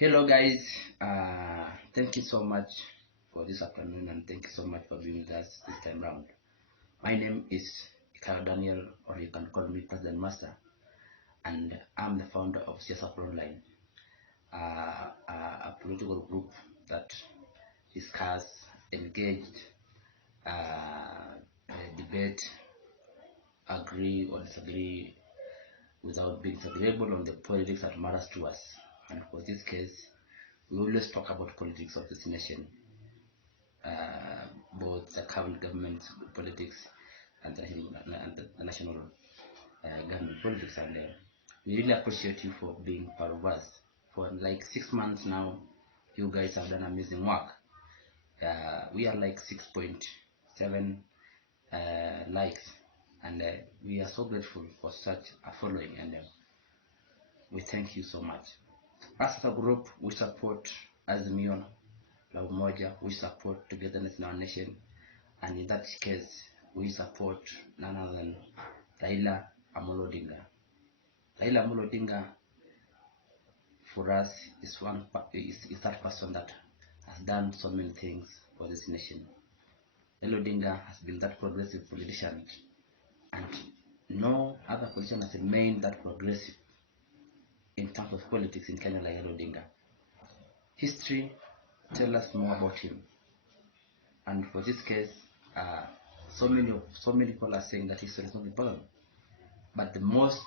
Hello guys, thank you so much for this afternoon and thank you so much for being with us this time round. My name is Kyle Daniel, or you can call me President Master, and I'm the founder of CSF Online, a political group that discuss, engaged, debate, agree or disagree without being disagreeable on the politics that matters to us. And for this case, we always talk about politics of this nation, both the current government politics and the national government politics. And we really appreciate you for being part of us. For like 6 months now, you guys have done amazing work. We are like 6.7 likes, and we are so grateful for such a following, and we thank you so much. As a group, we support Azimio La Umoja, we support togetherness in our nation, and in that case, we support none other than Raila Amolo Odinga. Raila Amolo Odinga, for us, is that person that has done so many things for this nation. Raila Odinga has been that progressive politician, and no other politician has remained that progressive in terms of politics in Kenya like Raila Odinga. History tells us more about him, and for this case, so many people are saying that history is not important, but the most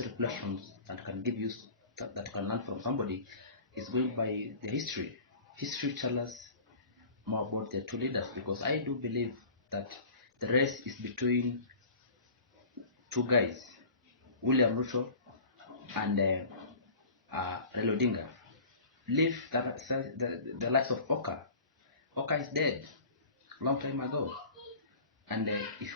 reflections that can give you that can learn from somebody is going by the history. History tells us more about the two leaders, because I do believe that the race is between two guys, William Ruto and Raila Odinga. Leave the likes of Oka. Oka is dead long time ago, and if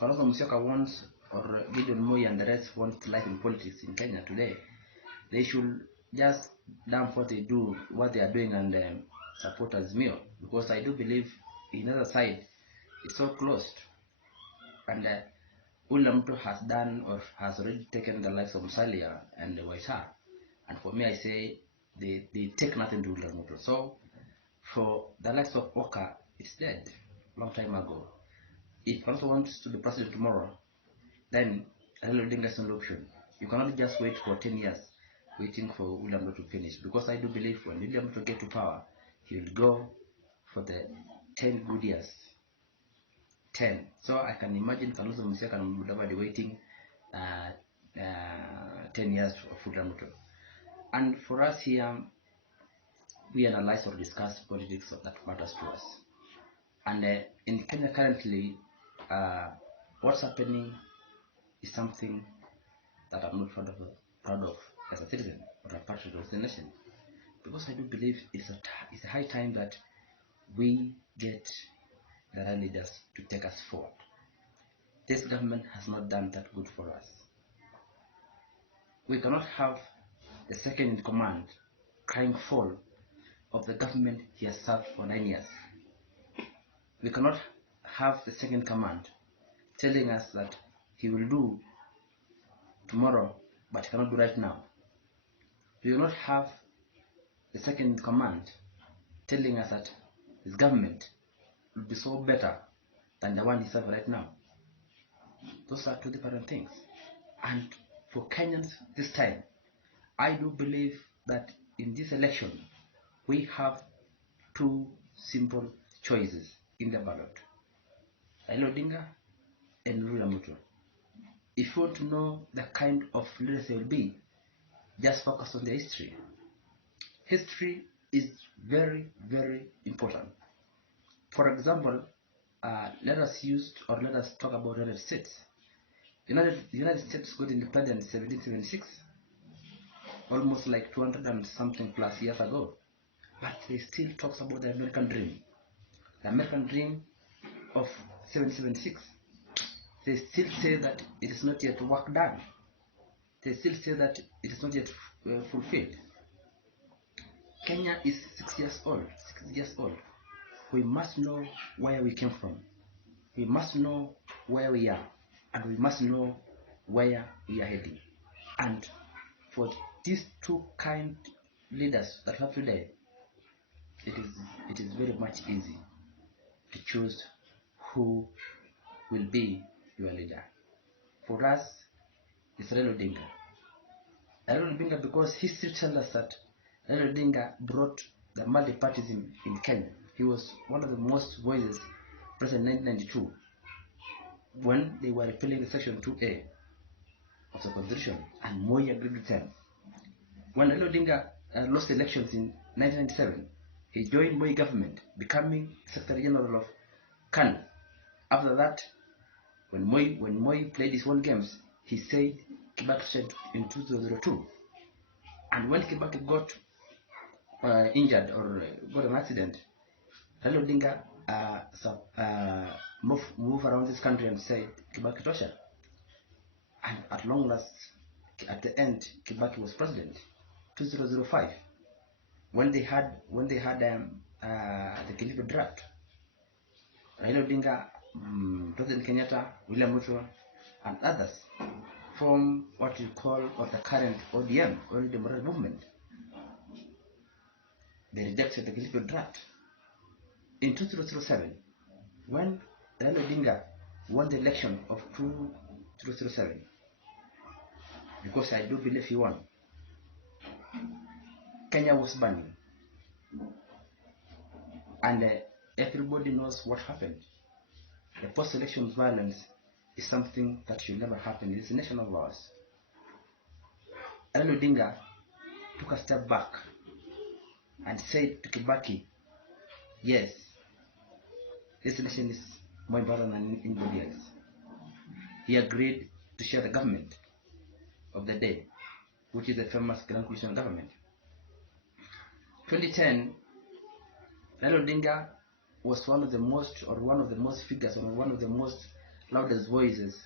Kalonzo Musyoka wants, or Gideon Moi and the rest want life in politics in Kenya today, they should just dump what they are doing, and support Azimio, because I do believe in the other side it's so closed, and William Ruto has done or has already taken the likes of Musalia and Waita, and for me I say they take nothing to William Ruto. So for the likes of Oka, it's dead long time ago. If Kalonzo wants to be president tomorrow, then Raila Odinga is an option. You cannot just wait for 10 years waiting for William Ruto to finish, because I do believe when William Ruto get to power, he will go for the 10 good years. 10. So I can imagine Kalonzo Musyoka and Mudavadi waiting 10 years for William Ruto. And for us here, we analyze or discuss politics that matters to us. And in Kenya currently, what's happening is something that I'm not proud of as a citizen or a part of the nation, because I do believe it's a high time that we get the right leaders to take us forward. This government has not done that good for us. We cannot have the second in command crying fall of the government he has served for 9 years. We cannot have the second command telling us that he will do tomorrow but he cannot do right now. We will not have the second in command telling us that his government will be so better than the one he serves right now. Those are two different things. And for Kenyans this time, I do believe that in this election, we have two simple choices in the ballot: Raila Odinga and William Ruto. If you want to know the kind of leaders they will be, just focus on the history. History is very, very important. For example, let us talk about United States. United States got independent in 1776, almost like 200 and something plus years ago. But they still talks about the American dream. The American dream of 1776. They still say that it is not yet work done. They still say that it is not yet fulfilled. Kenya is 6 years old. 6 years old. We must know where we came from. We must know where we are, and we must know where we are heading. And for these two kind leaders that we have today, it is very much easy to choose who will be your leader. For us, it's Raila Odinga. Raila Odinga, because history tells us that Raila Odinga brought the multipartyism in Kenya. He was one of the most voices present in 1992 when they were repealing the Section 2A of the Constitution, and Moi agreed with them. When Raila Odinga lost the elections in 1997, he joined Moi government, becoming Secretary General of KANU. After that, when Moi played his own games, he said Kibaki said in 2002. And when Kibaki got injured or got an accident, Raila Odinga move around this country and said Kibaki tosha. And at long last, at the end, Kibaki was president. 2005, when they had the Kilifi draft, Raila Odinga, President Kenyatta, William Ruto, and others form what you call, or the current ODM, Only Democratic Movement. They rejected the Kilifi draft. In 2007, when Raila Odinga won the election of 2007, because I do believe he won, Kenya was burning, and everybody knows what happened. The post-election violence is something that should never happen. It is national laws. Raila Odinga took a step back and said to Kibaki, yes, this nation is more important than anybody else. He agreed to share the government of the day, which is the famous Grand Coalition government. 2010, Raila Odinga was one of the most figures, or one of the most loudest voices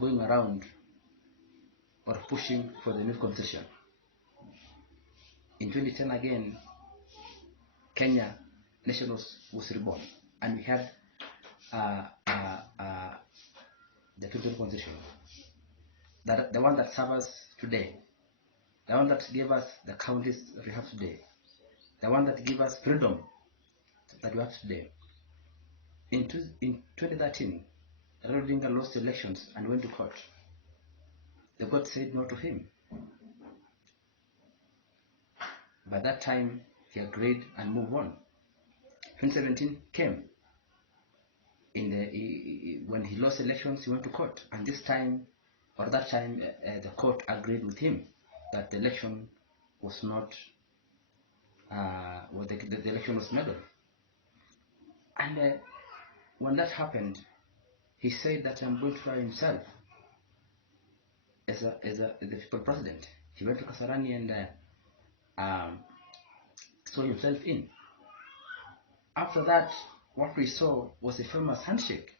going around or pushing for the new constitution. In 2010 again, Kenya nation was reborn, and we had the 2010 constitution, the one that serves us today, the one that gave us the counties that we have today, the one that gave us freedom that we have today. In 2013, Raila Odinga lost elections and went to court. The court said no to him. By that time, he agreed and moved on. 2017 came. When he lost elections, he went to court, and this time, or that time, the court agreed with him that the election was not, the election was meddled. And when that happened, he said that I'm going to try himself as the people president. He went to Kasarani and saw himself in. After that, what we saw was a famous handshake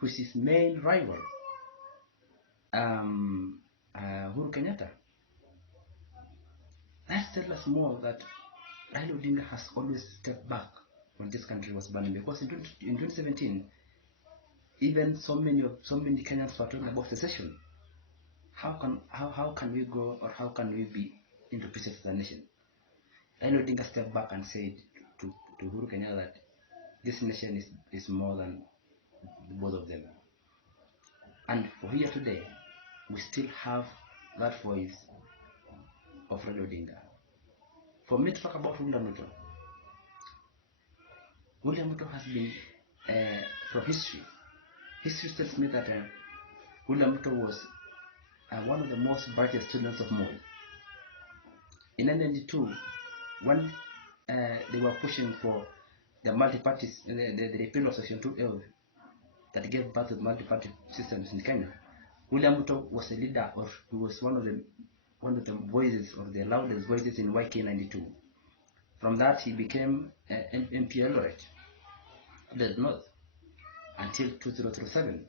with his main rival, Uhuru Kenyatta. That tells us more that Raila Odinga has always stepped back when this country was burning, because in 2017, even so many Kenyans were talking about secession. How can we go, or how can we be into peace as a nation? Raila Odinga stepped back and said to Uhuru Kenyatta that this nation is more than both of them. And for here today, we still have that voice of Raila Odinga. For me to talk about William Ruto has been, from history tells me that William Ruto was one of the most brightest students of Moi. In 1992, when they were pushing for the multi-parties, the repeal of Section 2A that gave birth to multi-party systems in Kenya, William Ruto was a leader, or he was one of the voices, or the loudest voices in YK 92. From that, he became an MP laureate of the North until 2007,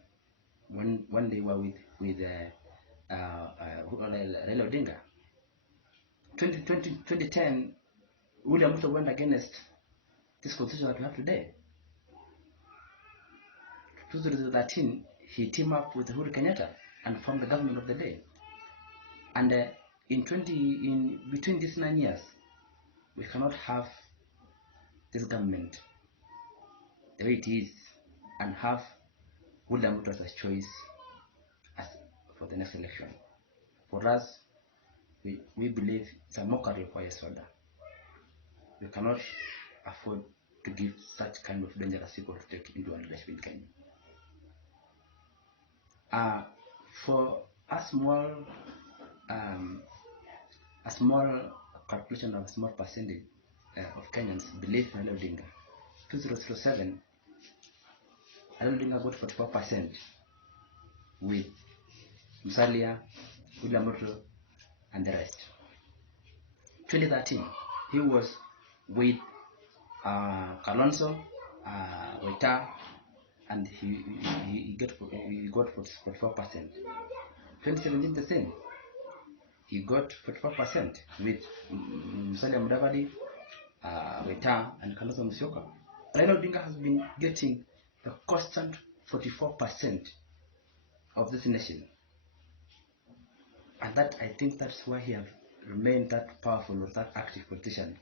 when they were with Raila Odinga. 2010, William Ruto went against this constitution that we have today. 2013, he teamed up with Uhuru Kenyatta and form the government of the day. And in between these 9 years, we cannot have this government the way it is and have William Ruto as a choice as for the next election. For us, we believe it's a mockery for Yesoda. We cannot afford to give such kind of dangerous people to take into our leadership in Kenya. For a small calculation of a small percentage of Kenyans believe in Raila Odinga. 2007, Raila Odinga got 44% with Musalia, William Ruto, and the rest. 2013, he was with Kalonzo, Waita, and he got 44%. 2017 the same. He got 44% with Musalia Mudavadi, Waita, and Kalonzo Musyoka. Raila Odinga has been getting the constant 44% of this nation, and that I think that's why he has remained that powerful or that active politician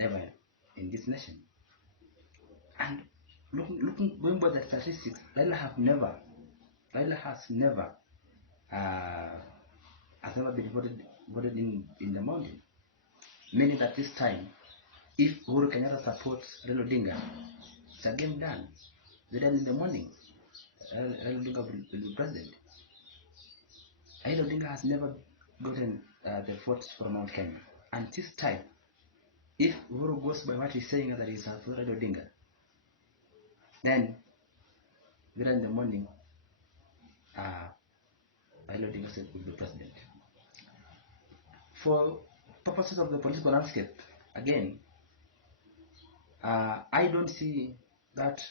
ever in this nation. And going by the statistics, Raila has never been voted in the mountain. Meaning that this time, if Uhuru Kenyatta supports Raila Odinga, it's a game done. They're done in the morning. Raila Odinga will be president. Raila Odinga has never gotten the votes from Mount Kenya. And this time, if Uhuru goes by what he's saying that he's for Raila Odinga, then later in the morning, Raila Odinga will be president. For purposes of the political landscape, again, I don't see that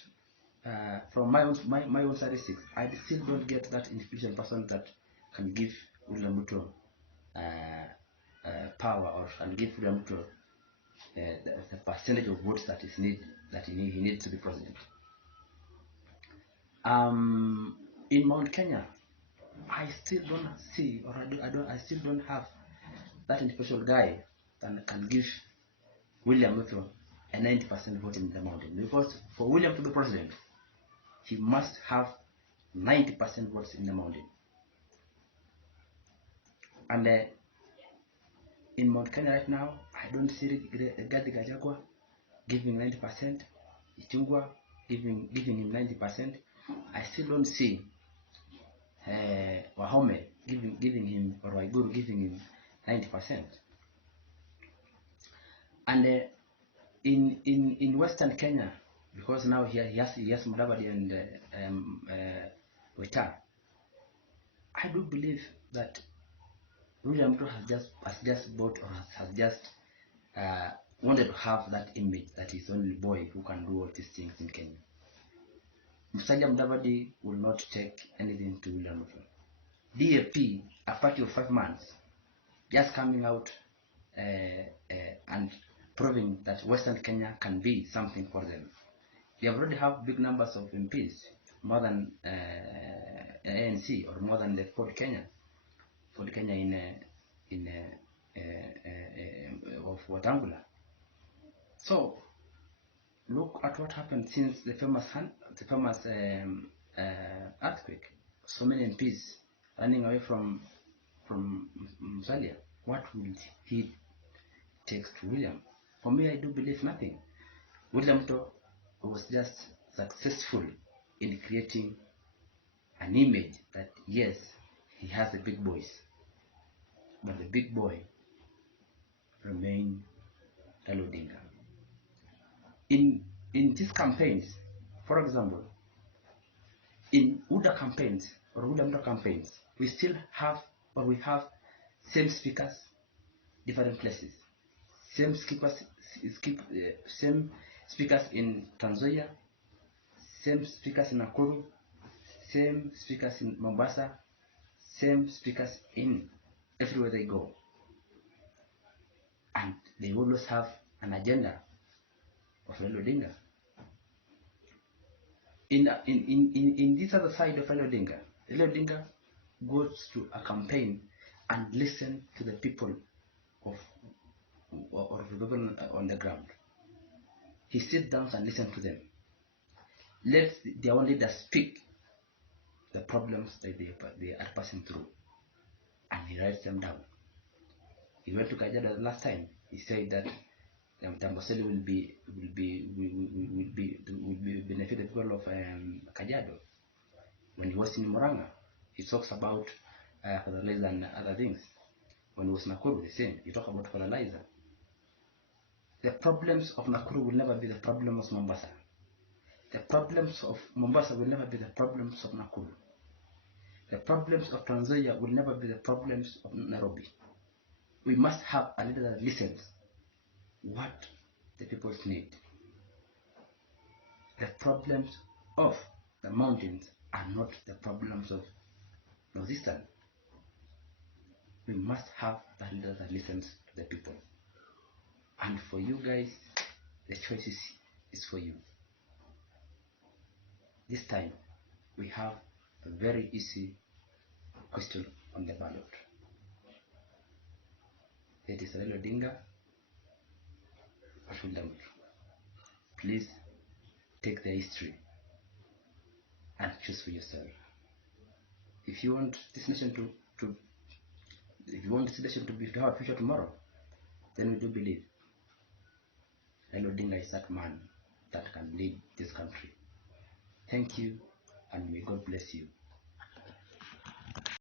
from my own statistics. I still don't get that individual person that can give William Ruto power, or can give William Ruto the percentage of votes that he needs to be president. In Mount Kenya, I still don't see, or I still don't have that individual guy that can give William Ruto a 90% vote in the mountain. Because for William to be president, he must have 90% votes in the mountain. And in Mount Kenya right now, I don't see Rigathi Gachagua giving 90%, Ichung'wah giving him 90%. I still don't see Wahome giving him, or Waiguru giving him 90%. And in Western Kenya, because now he has Mudavadi and Waita, I do believe that William Ruto has just bought, or has just wanted to have that image that he's only boy who can do all these things in Kenya. Musalia Mudavadi will not take anything to William Ruto. DAP, a party of 5 months, just coming out and proving that Western Kenya can be something for them. They already have big numbers of MPs, more than ANC, or more than the Ford Kenya of Wetangula. So look at what happened since the famous earthquake. So many MPs running away from Musalia. What will he take to William? For me, I do believe nothing. William Ruto was just successful in creating an image that yes, he has the big boys, but the big boy remain Raila Odinga. In these campaigns, for example, in UDA campaigns or William Ruto campaigns, we have same speakers, different places. Same speakers in Tanzania, same speakers in Nakuru, same speakers in Mombasa, same speakers in everywhere they go. And they always have an agenda of Raila Odinga. In this other side of Raila Odinga goes to a campaign and listen to the people of or the people on the ground. He sits down and listens to them. Let their own leaders speak the problems that they are passing through, and he writes them down. He went to Kajiado the last time. He said that Tamboseli will benefit the people of Kajiado. When he was in Muranga, he talks about fertilizer and other things. When he was in Nakuru, the same. He talks about fertilizer. The problems of Nakuru will never be the problems of Mombasa. The problems of Mombasa will never be the problems of Nakuru. The problems of Tanzania will never be the problems of Nairobi. We must have a leader that listens what the people need. The problems of the mountains are not the problems of Northeastern. We must have a leader that listens to the people. And for you guys, the choice is for you. This time, we have a very easy question on the ballot. It is Raila Odinga or William Ruto. Please take the history and choose for yourself. If you want this nation to have a future tomorrow, then we do believe Raila Odinga is that man that can lead this country. Thank you, and may God bless you.